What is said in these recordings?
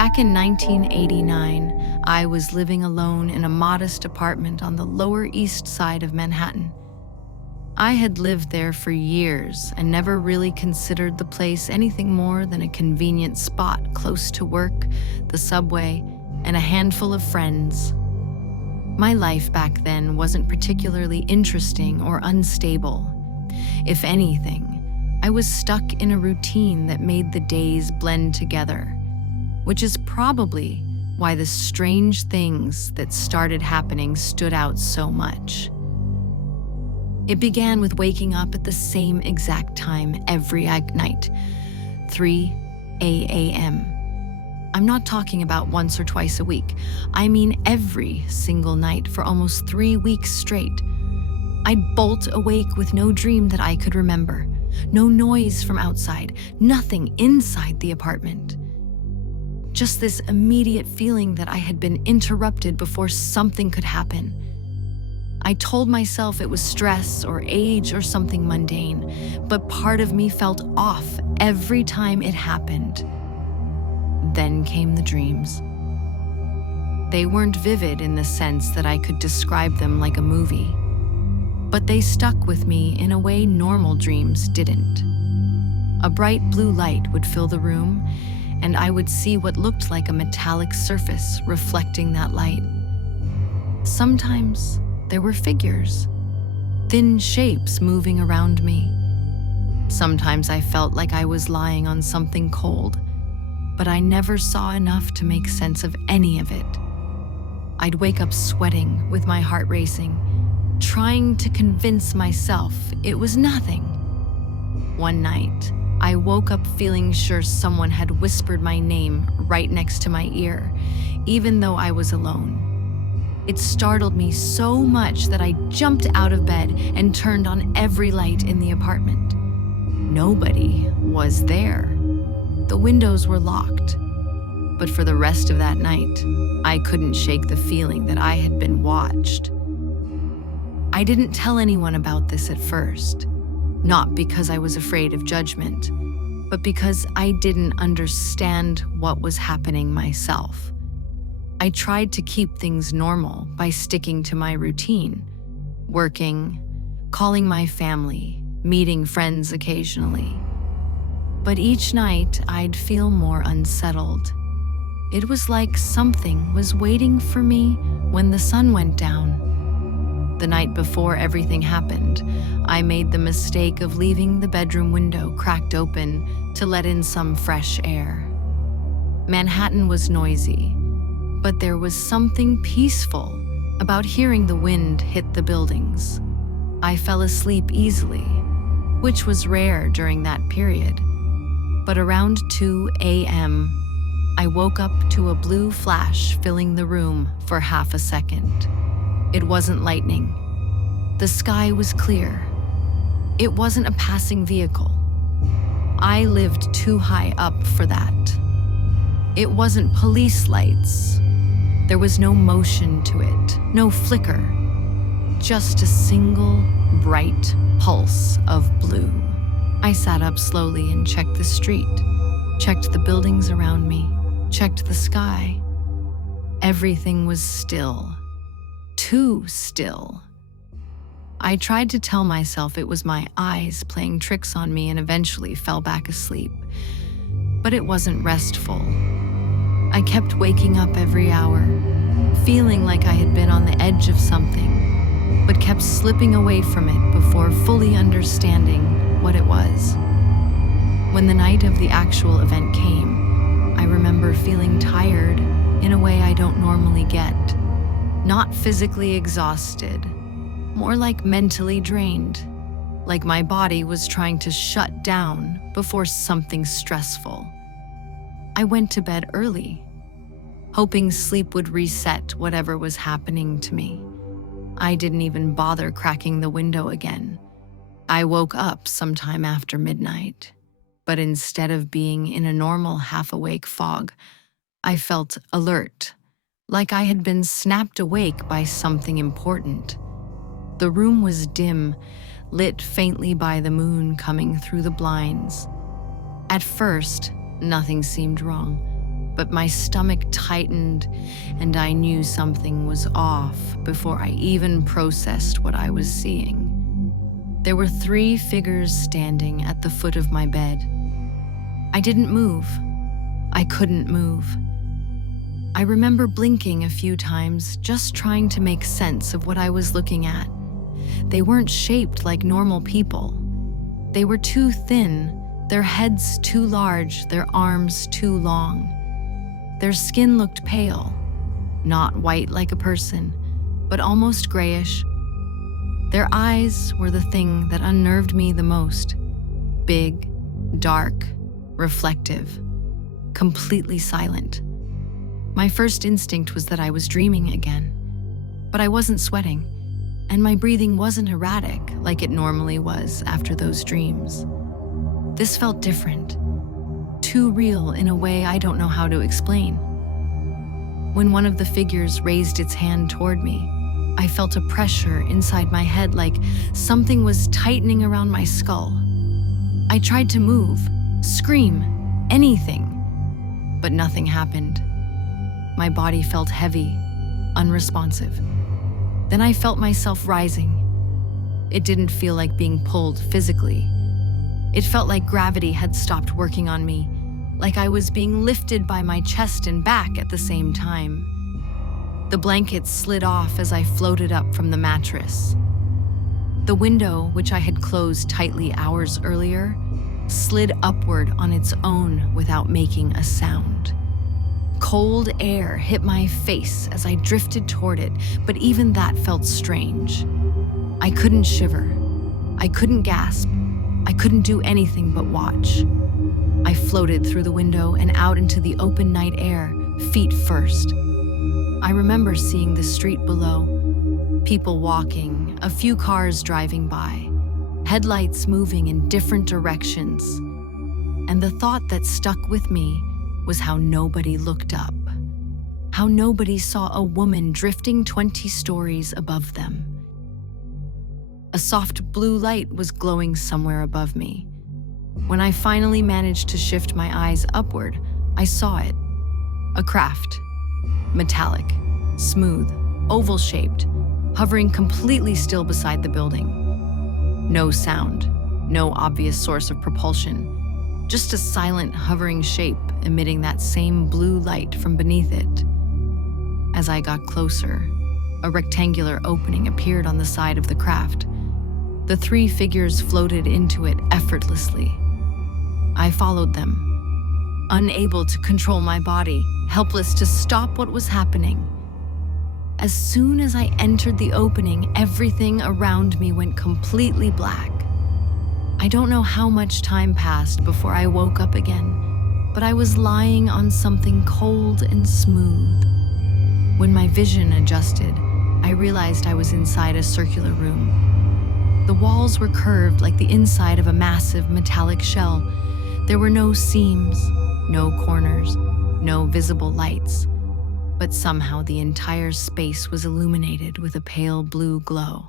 Back in 1989, I was living alone in a modest apartment on the Lower East Side of Manhattan. I had lived there for years and never really considered the place anything more than a convenient spot close to work, the subway, and a handful of friends. My life back then wasn't particularly interesting or unstable. If anything, I was stuck in a routine that made the days blend together, which is probably why the strange things that started happening stood out so much. It began with waking up at the same exact time every night, 3 a.m. I'm not talking about once or twice a week. I mean every single night for almost 3 weeks straight. I'd bolt awake with no dream that I could remember, no noise from outside, nothing inside the apartment. Just this immediate feeling that I had been interrupted before something could happen. I told myself it was stress or age or something mundane, but part of me felt off every time it happened. Then came the dreams. They weren't vivid in the sense that I could describe them like a movie, but they stuck with me in a way normal dreams didn't. A bright blue light would fill the room, and I would see what looked like a metallic surface reflecting that light. Sometimes there were figures, thin shapes moving around me. Sometimes I felt like I was lying on something cold, but I never saw enough to make sense of any of it. I'd wake up sweating with my heart racing, trying to convince myself it was nothing. One night, I woke up feeling sure someone had whispered my name right next to my ear, even though I was alone. It startled me so much that I jumped out of bed and turned on every light in the apartment. Nobody was there. The windows were locked. But for the rest of that night, I couldn't shake the feeling that I had been watched. I didn't tell anyone about this at first, not because I was afraid of judgment, but because I didn't understand what was happening myself. I tried to keep things normal by sticking to my routine, working, calling my family, meeting friends occasionally. But each night I'd feel more unsettled. It was like something was waiting for me when the sun went down. The night before everything happened, I made the mistake of leaving the bedroom window cracked open to let in some fresh air. Manhattan was noisy, but there was something peaceful about hearing the wind hit the buildings. I fell asleep easily, which was rare during that period. But around 2 a.m., I woke up to a blue flash filling the room for half a second. It wasn't lightning. The sky was clear. It wasn't a passing vehicle. I lived too high up for that. It wasn't police lights. There was no motion to it, no flicker, just a single bright pulse of blue. I sat up slowly and checked the street, checked the buildings around me, checked the sky. Everything was still, too still. I tried to tell myself it was my eyes playing tricks on me and eventually fell back asleep, but it wasn't restful. I kept waking up every hour, feeling like I had been on the edge of something, but kept slipping away from it before fully understanding what it was. When the night of the actual event came, I remember feeling tired in a way I don't normally get. Not physically exhausted, more like mentally drained, like my body was trying to shut down before something stressful. I went to bed early, hoping sleep would reset whatever was happening to me. I didn't even bother cracking the window again. I woke up sometime after midnight, but instead of being in a normal half-awake fog, I felt alert, like I had been snapped awake by something important. The room was dim, lit faintly by the moon coming through the blinds. At first, nothing seemed wrong, but my stomach tightened and I knew something was off before I even processed what I was seeing. There were 3 figures standing at the foot of my bed. I didn't move. I couldn't move. I remember blinking a few times, just trying to make sense of what I was looking at. They weren't shaped like normal people. They were too thin, their heads too large, their arms too long. Their skin looked pale, not white like a person, but almost grayish. Their eyes were the thing that unnerved me the most. Big, dark, reflective, completely silent. My first instinct was that I was dreaming again, but I wasn't sweating, and my breathing wasn't erratic like it normally was after those dreams. This felt different, too real in a way I don't know how to explain. When one of the figures raised its hand toward me, I felt a pressure inside my head like something was tightening around my skull. I tried to move, scream, anything, but nothing happened. My body felt heavy, unresponsive. Then I felt myself rising. It didn't feel like being pulled physically. It felt like gravity had stopped working on me, like I was being lifted by my chest and back at the same time. The blankets slid off as I floated up from the mattress. The window, which I had closed tightly hours earlier, slid upward on its own without making a sound. Cold air hit my face as I drifted toward it, but even that felt strange. I couldn't shiver. I couldn't gasp. I couldn't do anything but watch. I floated through the window and out into the open night air, feet first. I remember seeing the street below, people walking, a few cars driving by, headlights moving in different directions. And the thought that stuck with me was how nobody looked up, how nobody saw a woman drifting 20 stories above them. A soft blue light was glowing somewhere above me. When I finally managed to shift my eyes upward, I saw it. A craft. Metallic, smooth, oval-shaped, hovering completely still beside the building. No sound, no obvious source of propulsion, just a silent, hovering shape emitting that same blue light from beneath it. As I got closer, a rectangular opening appeared on the side of the craft. The 3 figures floated into it effortlessly. I followed them, unable to control my body, helpless to stop what was happening. As soon as I entered the opening, everything around me went completely black. I don't know how much time passed before I woke up again, but I was lying on something cold and smooth. When my vision adjusted, I realized I was inside a circular room. The walls were curved like the inside of a massive metallic shell. There were no seams, no corners, no visible lights, but somehow the entire space was illuminated with a pale blue glow.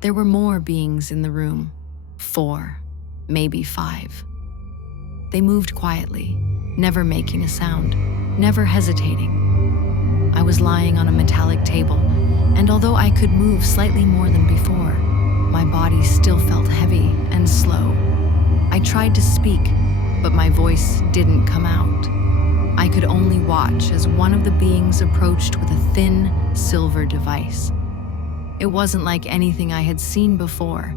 There were more beings in the room, 4, maybe 5. They moved quietly, never making a sound, never hesitating. I was lying on a metallic table, and although I could move slightly more than before, my body still felt heavy and slow. I tried to speak, but my voice didn't come out. I could only watch as one of the beings approached with a thin, silver device. It wasn't like anything I had seen before.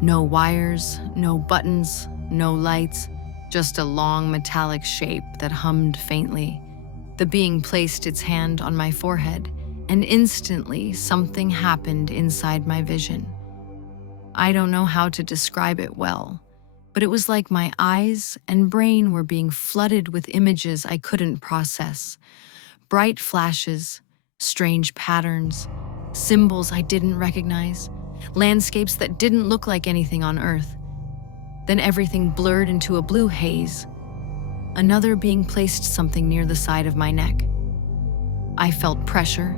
No wires, no buttons, no lights, just a long metallic shape that hummed faintly. The being placed its hand on my forehead, and instantly something happened inside my vision. I don't know how to describe it well, but it was like my eyes and brain were being flooded with images I couldn't process. Bright flashes, strange patterns, symbols I didn't recognize, landscapes that didn't look like anything on Earth. Then everything blurred into a blue haze. Another being placed something near the side of my neck. I felt pressure,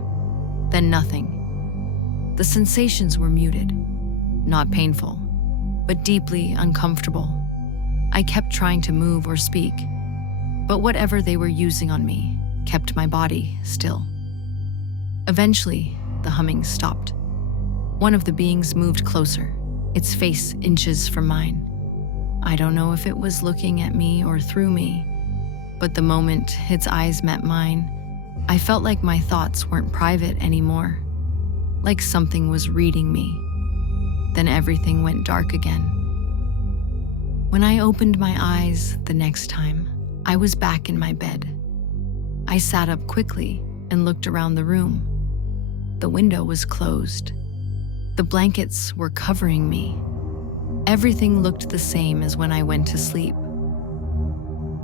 then nothing. The sensations were muted, not painful, but deeply uncomfortable. I kept trying to move or speak, But whatever they were using on me kept my body still. Eventually, the humming stopped. One of the beings moved closer, its face inches from mine. I don't know if it was looking at me or through me, but the moment its eyes met mine, I felt like my thoughts weren't private anymore, like something was reading me. Then everything went dark again. When I opened my eyes the next time, I was back in my bed. I sat up quickly and looked around the room. The window was closed. The blankets were covering me. Everything looked the same as when I went to sleep.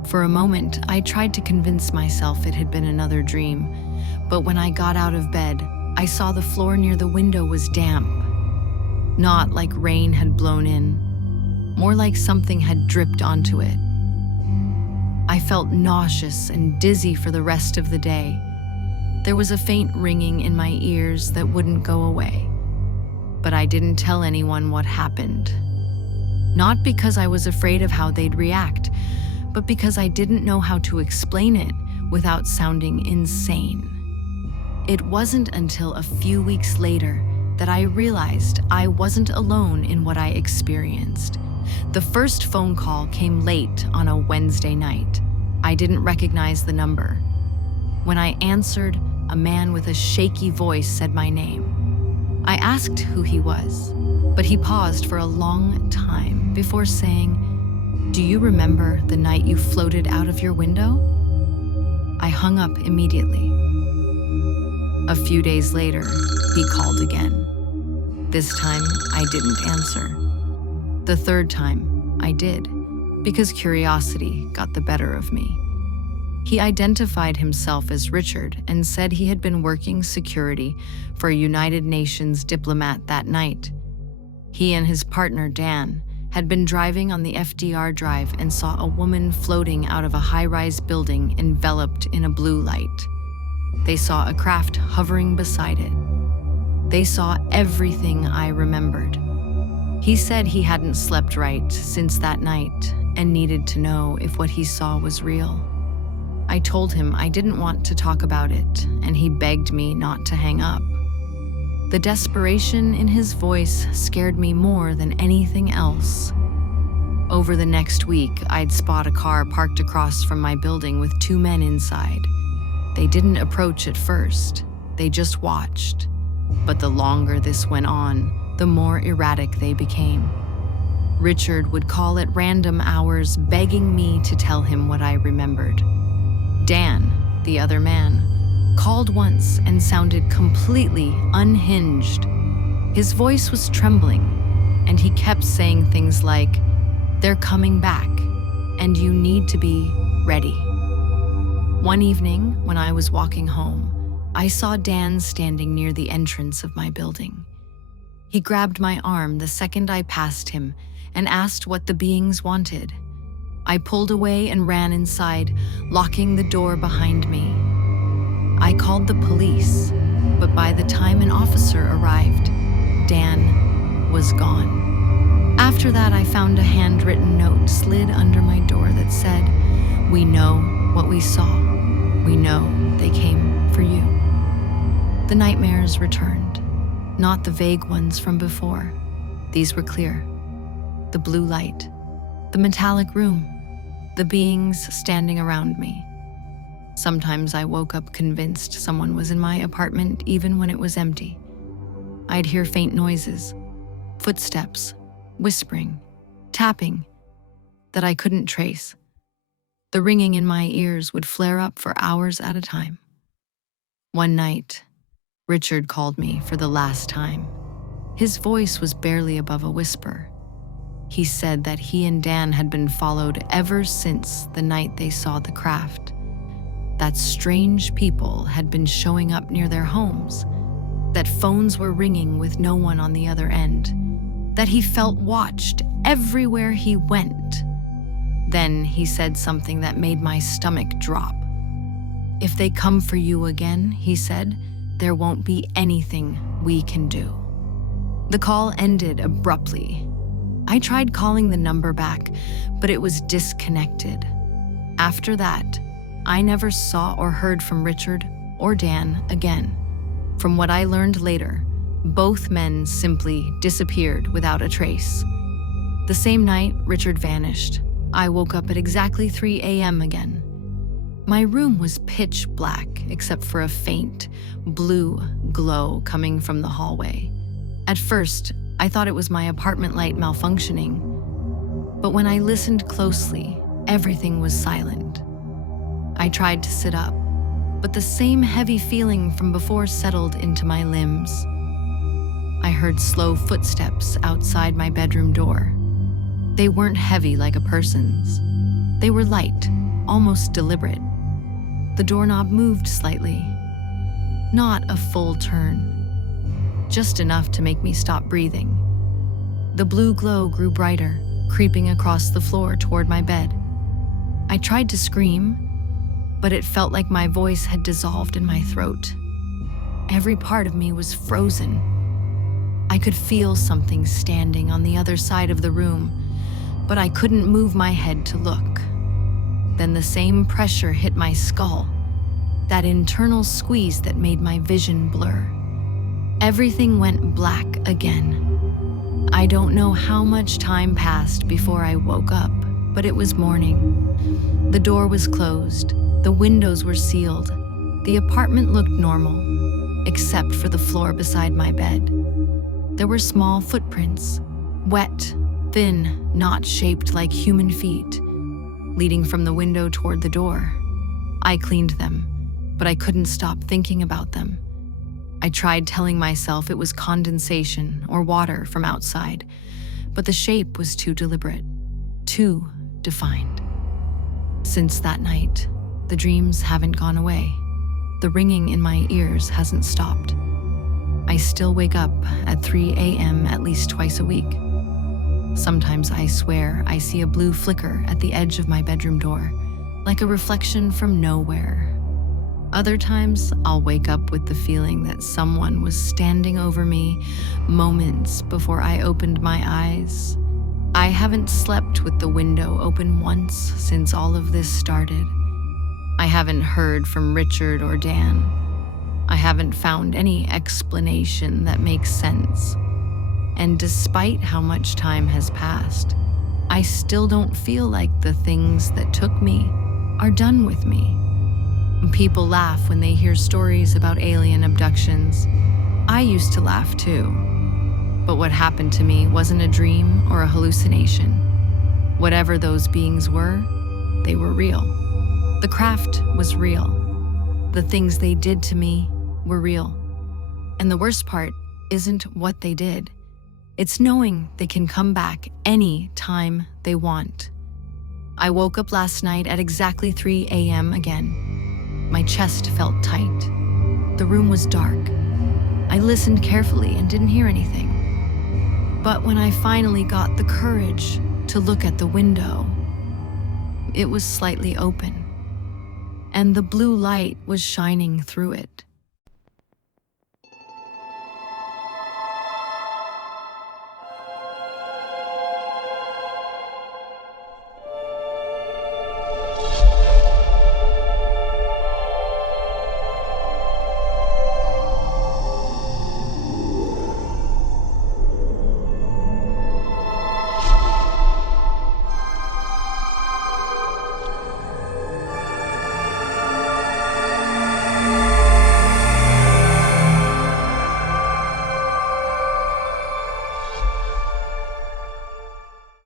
For a moment, I tried to convince myself it had been another dream, but when I got out of bed, I saw the floor near the window was damp. Not like rain had blown in, more like something had dripped onto it. I felt nauseous and dizzy for the rest of the day. There was a faint ringing in my ears that wouldn't go away. But I didn't tell anyone what happened. Not because I was afraid of how they'd react, but because I didn't know how to explain it without sounding insane. It wasn't until a few weeks later that I realized I wasn't alone in what I experienced. The first phone call came late on a Wednesday night. I didn't recognize the number. When I answered, a man with a shaky voice said my name. I asked who he was, but he paused for a long time before saying, "Do you remember the night you floated out of your window?" I hung up immediately. A few days later, he called again. This time, I didn't answer. The third time, I did, because curiosity got the better of me. He identified himself as Richard and said he had been working security for a United Nations diplomat that night. He and his partner, Dan, had been driving on the FDR Drive and saw a woman floating out of a high-rise building enveloped in a blue light. They saw a craft hovering beside it. They saw everything I remembered. He said he hadn't slept right since that night and needed to know if what he saw was real. I told him I didn't want to talk about it, and he begged me not to hang up. The desperation in his voice scared me more than anything else. Over the next week, I'd spot a car parked across from my building with two men inside. They didn't approach at first, they just watched. But the longer this went on, the more erratic they became. Richard would call at random hours, begging me to tell him what I remembered. Dan, the other man, called once and sounded completely unhinged. His voice was trembling, and he kept saying things like, "They're coming back, and you need to be ready." One evening, when I was walking home, I saw Dan standing near the entrance of my building. He grabbed my arm the second I passed him and asked what the beings wanted. I pulled away and ran inside, locking the door behind me. I called the police, but by the time an officer arrived, Dan was gone. After that, I found a handwritten note slid under my door that said, "We know what we saw. We know they came for you." The nightmares returned, not the vague ones from before. These were clear. The blue light, the metallic room, the beings standing around me. Sometimes I woke up convinced someone was in my apartment even when it was empty. I'd hear faint noises, footsteps, whispering, tapping, that I couldn't trace. The ringing in my ears would flare up for hours at a time. One night, Richard called me for the last time. His voice was barely above a whisper. He said that he and Dan had been followed ever since the night they saw the craft. That strange people had been showing up near their homes. That phones were ringing with no one on the other end. That he felt watched everywhere he went. Then he said something that made my stomach drop. "If they come for you again," he said, "there won't be anything we can do." The call ended abruptly. I tried calling the number back, but it was disconnected. After that, I never saw or heard from Richard or Dan again. From what I learned later, both men simply disappeared without a trace. The same night, Richard vanished. I woke up at exactly 3 a.m. again. My room was pitch black except for a faint, blue glow coming from the hallway. At first, I thought it was my apartment light malfunctioning, but when I listened closely, everything was silent. I tried to sit up, but the same heavy feeling from before settled into my limbs. I heard slow footsteps outside my bedroom door. They weren't heavy like a person's. They were light, almost deliberate. The doorknob moved slightly. Not a full turn, just enough to make me stop breathing. The blue glow grew brighter, creeping across the floor toward my bed. I tried to scream, but it felt like my voice had dissolved in my throat. Every part of me was frozen. I could feel something standing on the other side of the room, but I couldn't move my head to look. Then the same pressure hit my skull, that internal squeeze that made my vision blur. Everything went black again. I don't know how much time passed before I woke up, but it was morning. The door was closed, the windows were sealed. The apartment looked normal, except for the floor beside my bed. There were small footprints, wet, thin, not shaped like human feet, leading from the window toward the door. I cleaned them, but I couldn't stop thinking about them. I tried telling myself it was condensation or water from outside, but the shape was too deliberate, too defined. Since that night, the dreams haven't gone away. The ringing in my ears hasn't stopped. I still wake up at 3 a.m. at least twice a week. Sometimes I swear I see a blue flicker at the edge of my bedroom door, like a reflection from nowhere. Other times, I'll wake up with the feeling that someone was standing over me moments before I opened my eyes. I haven't slept with the window open once since all of this started. I haven't heard from Richard or Dan. I haven't found any explanation that makes sense. And despite how much time has passed, I still don't feel like the things that took me are done with me. People laugh when they hear stories about alien abductions. I used to laugh too. But what happened to me wasn't a dream or a hallucination. Whatever those beings were, they were real. The craft was real. The things they did to me were real. And the worst part isn't what they did. It's knowing they can come back any time they want. I woke up last night at exactly 3 a.m. again. My chest felt tight. The room was dark. I listened carefully and didn't hear anything. But when I finally got the courage to look at the window, it was slightly open, and the blue light was shining through it.